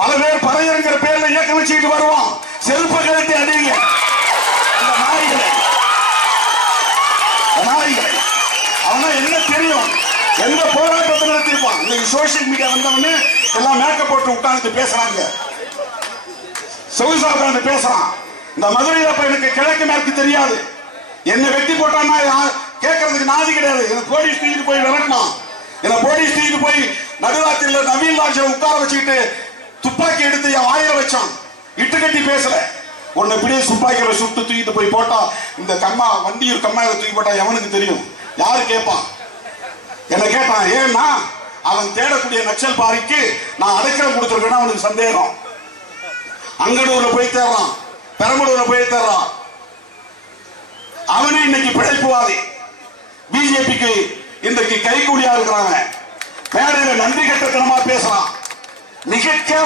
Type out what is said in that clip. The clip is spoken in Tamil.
பல பேர் பறையங்கிற பேர்ல இயக்கம் வச்சுக்கிட்டு வருவான். செருப்ப கழட்டி அடிங்க அந்த நாய்களை. அவனா என்ன தெரியும், எந்த போராட்டத்தை நடத்திருப்பான். இன்னைக்கு சோசியல் மீடியா வந்தவொடனே எல்லாம் மேக்கப் போட்டு உட்கார்ந்து பேசுறாங்க, சொகுசா உட்கார்ந்து பேசுறான். இந்த மதுரையில எனக்கு கிழக்கு மேற்கு தெரியாது, என்ன வெட்டி போட்டான்னா கேட்கறதுக்கு நாதி கிடையாது. எனக்கு போலீஸ் தூக்கிட்டு போய் விரட்டினான். என்ன போலீஸ் தூக்கிட்டு போய் நடுராத்திரியில் நவீன் லாட்ஜை உட்கார வச்சுக்கிட்டு துப்பாக்கி எடுத்து என் வாயில வச்சான். இட்டு கட்டி பேசல, உன்னை இப்படியே துப்பாக்கியில சுட்டு தூக்கிட்டு போய் போட்டா இந்த கம்மா வண்டியூர் கம்மாயில தூக்கி போட்டா எவனுக்கு தெரியும், யாரு கேட்பான்? என்ன கேட்டான். ஏன்னா அவன் தேடக்கூடிய நக்சல் பாரிக்கு நான் அடைக்கலம் கொடுத்துருக்கேன்னா அவனுக்கு சந்தேகம். அங்கடூர்ல போய் தேடுறான், பெரம்பலூர்ல போய் தேடுறான். அவனே இன்னைக்கு பிழைப்புவாதி, பிஜேபிக்கு இன்றைக்கு கைகூலியா இருக்கிறாங்க. மேடையில நன்றி கட்டத்தனமா பேசுறான். மிக